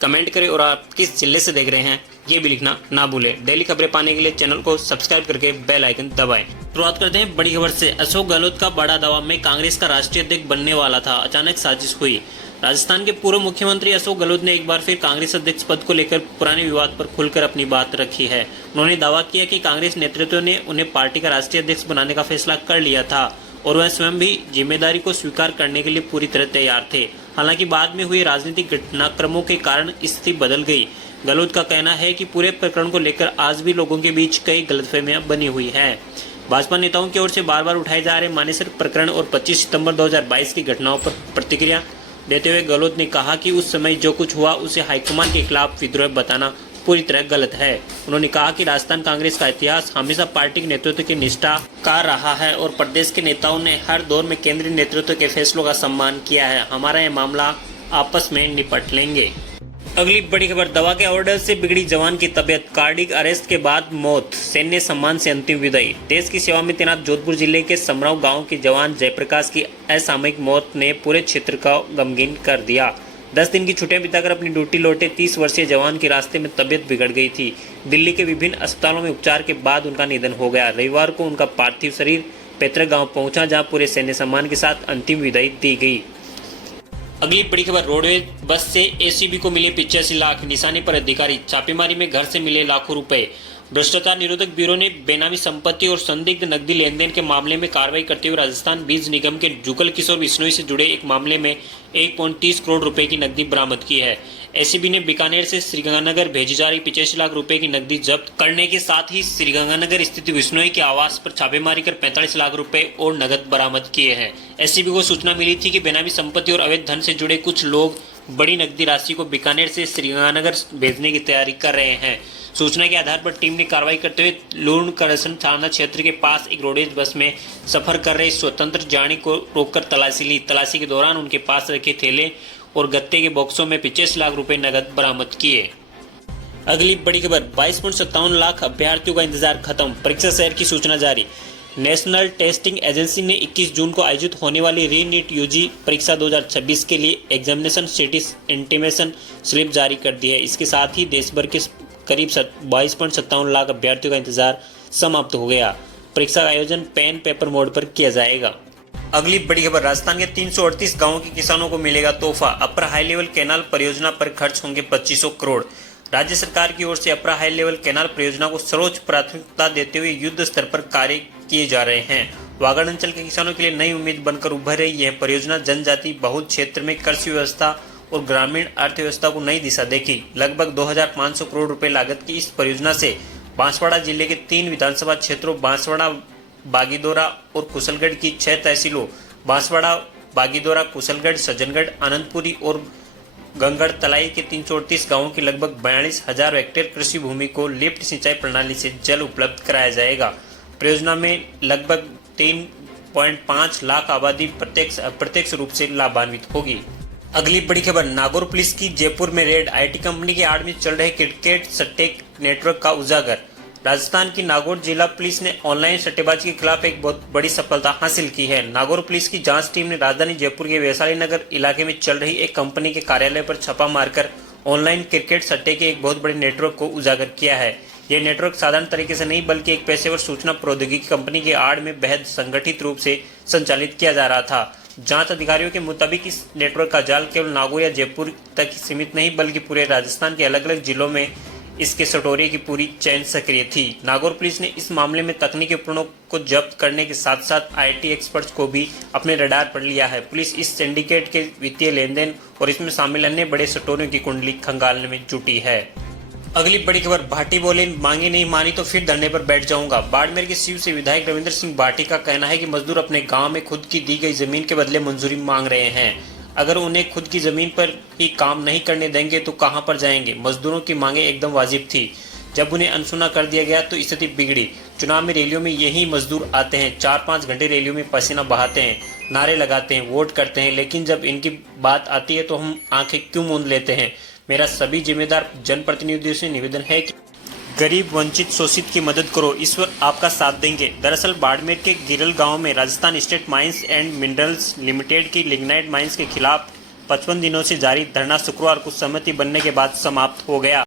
Comment करें और आप किस जिले से देख रहे हैं ये भी लिखना ना भूलें। डेली खबरें पाने के लिए चैनल को सब्सक्राइब करके बेल आइकन दबाएं। शुरुआत करते हैं बड़ी खबर से। अशोक गहलोत का बड़ा दावा, मैं कांग्रेस का राष्ट्रीय अध्यक्ष बनने वाला था, अचानक साजिश हुई। राजस्थान के पूर्व मुख्यमंत्री अशोक गहलोत ने एक बार फिर कांग्रेस अध्यक्ष पद को लेकर पुराने विवाद पर खुलकर अपनी बात रखी है। उन्होंने दावा किया कि कांग्रेस नेतृत्व ने उन्हें पार्टी का राष्ट्रीय अध्यक्ष बनाने का फैसला कर लिया था और वह स्वयं भी जिम्मेदारी को स्वीकार करने के लिए पूरी तरह तैयार थे। हालांकि बाद में हुए राजनीतिक घटनाक्रमों के कारण स्थिति बदल गई। गहलोत का कहना है कि पूरे प्रकरण को लेकर आज भी लोगों के बीच कई गलतफहमियां बनी हुई है। भाजपा नेताओं की ओर से बार बार उठाए जा रहे मानेसर प्रकरण और 25 सितंबर 2022 की घटनाओं पर प्रतिक्रिया देते हुए गहलोत ने कहा कि उस समय जो कुछ हुआ उसे हाईकमान के खिलाफ विद्रोह बताना पूरी तरह गलत है। उन्होंने कहा कि राजस्थान कांग्रेस का इतिहास हमेशा पार्टी के नेतृत्व की निष्ठा का रहा है और प्रदेश के नेताओं ने हर दौर में केंद्रीय नेतृत्व के फैसलों का सम्मान किया है। हमारा यह मामला आपस में निपट लेंगे। अगली बड़ी खबर, दवा के ऑर्डर से बिगड़ी जवान की तबीयत, कार्डिक अरेस्ट के बाद मौत, सैन्य सम्मान से अंतिम विदाई। देश की सेवा में तैनात जोधपुर जिले के समराव गांव के जवान जयप्रकाश की असामयिक मौत ने पूरे क्षेत्र का गमगीन कर दिया। 10 दिन की छुट्टियां बिताकर अपनी ड्यूटी लौटे 30 वर्षीय जवान की रास्ते में तबीयत बिगड़ गई थी। दिल्ली के विभिन्न अस्पतालों में उपचार के बाद उनका निधन हो गया। रविवार को उनका पार्थिव शरीर पैतृक गांव पहुंचा, जहां पूरे सैन्य सम्मान के साथ अंतिम विदाई दी गई। अगली बड़ी खबर, रोडवेज बस से एसीबी को मिले 85 लाख, निशाने पर अधिकारी, छापेमारी में घर से मिले लाखों रुपए। भ्रष्टाचार निरोधक ब्यूरो ने बेनामी संपत्ति और संदिग्ध नकदी लेन देन के मामले में कार्रवाई करते हुए राजस्थान बीज निगम के जुगल किशोर बिश्नोई से जुड़े एक मामले में 1.30 करोड़ रुपए की नकदी बरामद की है। एसीबी ने बीकानेर से श्रीगंगानगर भेजी जा रही 85 लाख रुपए की नकदी जब्त करने के साथ ही श्रीगंगानगर स्थित बिश्नोई के आवास पर छापेमारी कर 45 लाख रुपए और नकद बरामद किए हैं। एसीबी को सूचना मिली थी कि बेनामी संपत्ति और अवैध धन से जुड़े कुछ लोग बड़ी नकदी राशि को बीकानेर से श्रीगंगानगर भेजने की तैयारी कर रहे हैं। सूचना के आधार पर टीम ने कार्रवाई करते हुए लूर्ण करसन थाना क्षेत्र के पास एक रोडवेज बस में सफर कर रहे स्वतंत्र जानी को रोककर तलाशी ली। तलाशी के दौरान उनके पास रखे थैले और गत्ते के बॉक्सों में 25 लाख रुपए नकद बरामद किए। अगली बड़ी खबर, 22.57 लाख अभ्यर्थियों का इंतजार खत्म, परीक्षा शहर की सूचना जारी। नेशनल टेस्टिंग एजेंसी ने 21 जून को आयोजित होने वाली री नीट यूजी परीक्षा 2026 के लिए एग्जामिनेशन स्टेटस इंटीमेशन स्लिप जारी कर दी है। इसके साथ ही देश भर के करीब 22.57 लाख अभ्यर्थियों का इंतजार समाप्त हो गया। परीक्षा का आयोजन पेन पेपर मोड पर किया जाएगा। अगली बड़ी खबर, राजस्थान के 338 गांवों के किसानों को मिलेगा तोहफा, अपर हाई लेवल कैनाल परियोजना पर खर्च होंगे 2500 करोड़। राज्य सरकार की ओर से अपर हाई लेवल कैनाल परियोजना को सर्वोच्च प्राथमिकता देते हुए युद्ध स्तर पर कार्य किए जा रहे हैं। वागड़ अंचल के किसानों के लिए नई उम्मीद बनकर उभर रही यह परियोजना जनजाति बहुल क्षेत्र में कृषि व्यवस्था और ग्रामीण अर्थव्यवस्था को नई दिशा देगी। लगभग 2500 करोड़ रुपए लागत की इस परियोजना से बांसवाड़ा जिले के 3 विधानसभा क्षेत्रों बांसवाड़ा, बागीदोरा और कुशलगढ़ की 6 तहसीलों बांसवाड़ा, बागीदोरा, कुशलगढ़, सज्जनगढ़, आनंदपुरी और गंगड़ तलाई के 338 गांवों की लगभग 42,000 हेक्टेयर कृषि भूमि को लिफ्ट सिंचाई प्रणाली से जल उपलब्ध कराया जाएगा। परियोजना में लगभग 3.5 लाख आबादी प्रत्यक्ष रूप से लाभान्वित होगी। अगली बड़ी खबर, नागौर पुलिस की जयपुर में रेड, आईटी कंपनी के आड़ में चल रहे क्रिकेट सट्टे नेटवर्क का उजागर। राजस्थान की नागौर जिला पुलिस ने ऑनलाइन सट्टेबाजी के खिलाफ एक बहुत बड़ी सफलता हासिल की है। नागौर पुलिस की जांच टीम ने राजधानी जयपुर के वैशाली नगर इलाके में चल रही एक कंपनी के कार्यालय पर छापा मारकर ऑनलाइन क्रिकेट सट्टे के एक बहुत बड़े नेटवर्क को उजागर किया है। यह नेटवर्क साधारण तरीके से नहीं बल्कि एक पेशेवर सूचना प्रौद्योगिकी कंपनी के आड़ में बेहद संगठित रूप से संचालित किया जा रहा था। जांच अधिकारियों के मुताबिक इस नेटवर्क का जाल केवल नागौर या जयपुर तक सीमित नहीं बल्कि पूरे राजस्थान के अलग अलग जिलों में इसके सटोरिये की पूरी चेन सक्रिय थी। नागौर पुलिस ने इस मामले में तकनीकी उपकरणों को जब्त करने के साथ साथ आईटी एक्सपर्ट्स को भी अपने रडार पर लिया है। पुलिस इस सिंडिकेट के वित्तीय लेन देन और इसमें शामिल अन्य बड़े सटोरियों की कुंडली खंगालने में जुटी है। अगली बड़ी खबर, भाटी बोले मांगे नहीं मानी तो फिर धरने पर बैठ जाऊंगा। बाड़मेर के शिव से विधायक रविंद्र सिंह भाटी का कहना है कि मजदूर अपने गांव में खुद की दी गई जमीन के बदले मंजूरी मांग रहे हैं। अगर उन्हें खुद की जमीन पर ही काम नहीं करने देंगे तो कहां पर जाएंगे। मजदूरों की मांगे एकदम वाजिब थी। जब उन्हें अनसुना कर दिया गया तो स्थिति बिगड़ी। चुनाव में रैलियों में यही मजदूर आते हैं, 4-5 घंटे रैलियों में पसीना बहाते हैं, नारे लगाते हैं, वोट करते हैं, लेकिन जब इनकी बात आती है तो हम आंखें क्यों मूंद लेते हैं। मेरा सभी जिम्मेदार जनप्रतिनिधियों से निवेदन है कि गरीब, वंचित, शोषित की मदद करो, ईश्वर आपका साथ देंगे। दरअसल बाड़मेर के गिरल गांव में Rajasthan state mines and minerals limited की लिग्नाइट माइंस के खिलाफ 55 दिनों से जारी धरना शुक्रवार को सहमति बनने के बाद समाप्त हो गया।